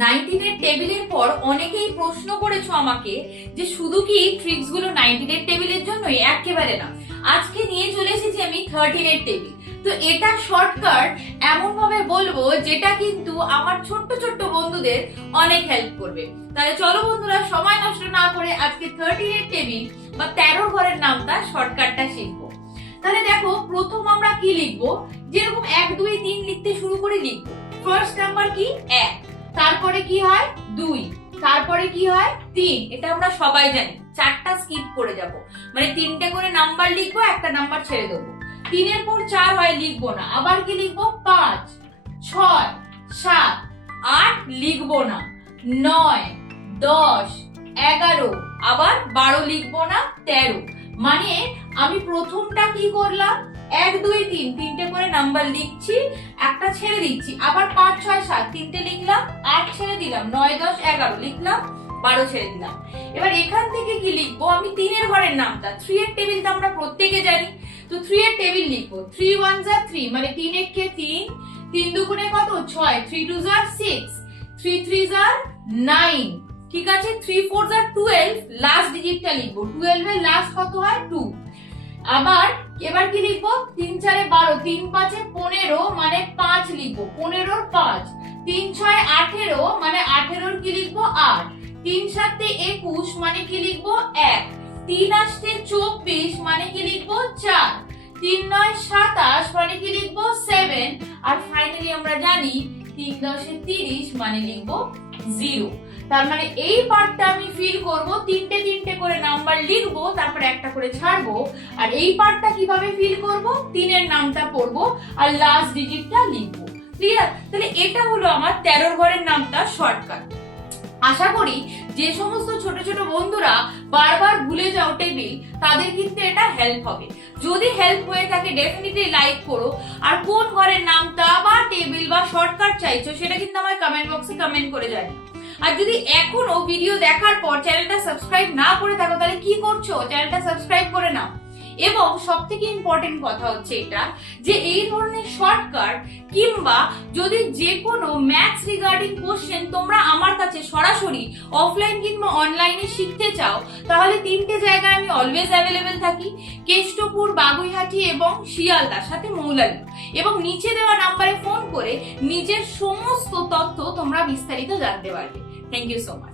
19 এর টেবিলের পর অনেকেই প্রশ্ন করেছো আমাকে যে শুধু কি ট্রিক্স গুলো 19 এর টেবিলের জন্যই? একেবারে না। আজকে নিয়ে চলে এসেছি আমি 13 এর টেবিল। তো এটা শর্টকাট এমন ভাবে বলবো যেটা কিন্তু আমার ছোট্ট ছোট্ট বন্ধুদের অনেক হেল্প করবে। তাহলে চলো বন্ধুরা, সময় নষ্ট না করে আজকে 13 এর টেবিল বা 13 ঘরের নামটা শর্টকাটটা শিখবো। তাহলে দেখো, প্রথম আমরা কি লিখবো? যেরকম 1 2 3 লিখতে শুরু করে লিখবো। ফার্স্ট নাম্বার কি? 1, তারপরে কি হয় 2, তারপরে কি হয় 3। এটা আমরা সবাই জানি, 4টা স্কিপ করে যাব, মানে 3টে করে নাম্বার লিখবো, একটা নাম্বার ছেড়ে দেবো। 3 এর পর 4 হয়, লিখবো না। আবার কি লিখবো? 5 6 7 8 লিখবো না। 9 10 11 আবার 12 লিখবো না। 13। মানে আমি প্রথমটা কি করলাম? 1 2 3 তিনটে করে নাম্বার লিখছি, একটা ছেড়ে দিচ্ছি। আবার 5 6 7 তিনটে লিখলাম, 8 ছেড়ে দিলাম, 9 10 11 লিখলাম, 12 ছেড়ে দিলাম। এবার এখান থেকে কি লিখবো? আমি 3 এর ঘরের নামটা, 3 এর টেবিলটা আমরা প্রত্যেকে জানি, তো 3 এর টেবিল লিখবো। 3 1 যা 3, মানে 3 1 কে 3, 3 দুগুণে কত? 6, 3 2 যা 6, 3 3 যা 9। ঠিক আছে, 3 4 যা 12, লাস্ট ডিজিটটা লিখবো। 12 এর লাস্ট কত হয়? 2। আবার এবার কি লিখবো? 3 4 12, 3 5 15, মানে 5 লিখবো। 15 এর 5, 3 6 18, মানে 18 এর কি লিখবো? 8। 3 7 21, মানে কি লিখবো? 1। 3 8 24, মানে কি লিখবো? 4। 3 9 27, মানে কি লিখবো? 7। আর ফাইনালি আমরা জানি 3 10 30, মানে লিখবো 0। তার মানে এই পার্টটা আমি ফিল করব, তিনটে তিনটে করে নাম্বার লিখবো, তারপরে একটা করে ছাড়বো। আর এই পার্টটা কিভাবে ফিল করব? 3 এর নামটা পড়বো আর লাস্ট ডিজিটটা লিখবো। ক্লিয়ার? তাহলে এটা হলো আমার 13 ঘরের নামটা শর্টকাট। আশা করি যে সমস্ত ছোট ছোট বন্ধুরা বারবার ভুলে যাও টেবিল, তাদের কিন্তু এটা হেল্প হবে। যদি হেল্প হয়ে থাকে ডেফিনেটলি লাইক করো। আর কোন ঘরের নামটা বা টেবিল বা শর্টকাট চাইছো সেটা কিন্তু আমার কমেন্ট বক্সে কমেন্ট করে জানিও। আর যদি এখনো ভিডিও দেখার পর চ্যানেলটা সাবস্ক্রাইব না করে থাকো, তাহলে কি করছো? চ্যানেলটা সাবস্ক্রাইব করে নাও। এবং সবথেকে ইম্পর্টেন্ট কথা হচ্ছে এটা, যে এই ধরনের শর্টকাট কিংবা যদি যে কোনো ম্যাথস রিগার্ডিং কোশ্চেন তোমরা আমার কাছে সরাসরি অফলাইন কিংবা অনলাইনে শিখতে চাও, তাহলে 3টে জায়গায় আমি অলওয়েজ অ্যাভেলেবেল থাকি: কেষ্টপুর, বাগুইহাটি এবং শিয়ালদার সাথে মৌলালী। এবং নিচে দেওয়া নাম্বারে ফোন করে নিজের সমস্ত তথ্য তোমরা বিস্তারিত জানতে পারবে। Thank you so much.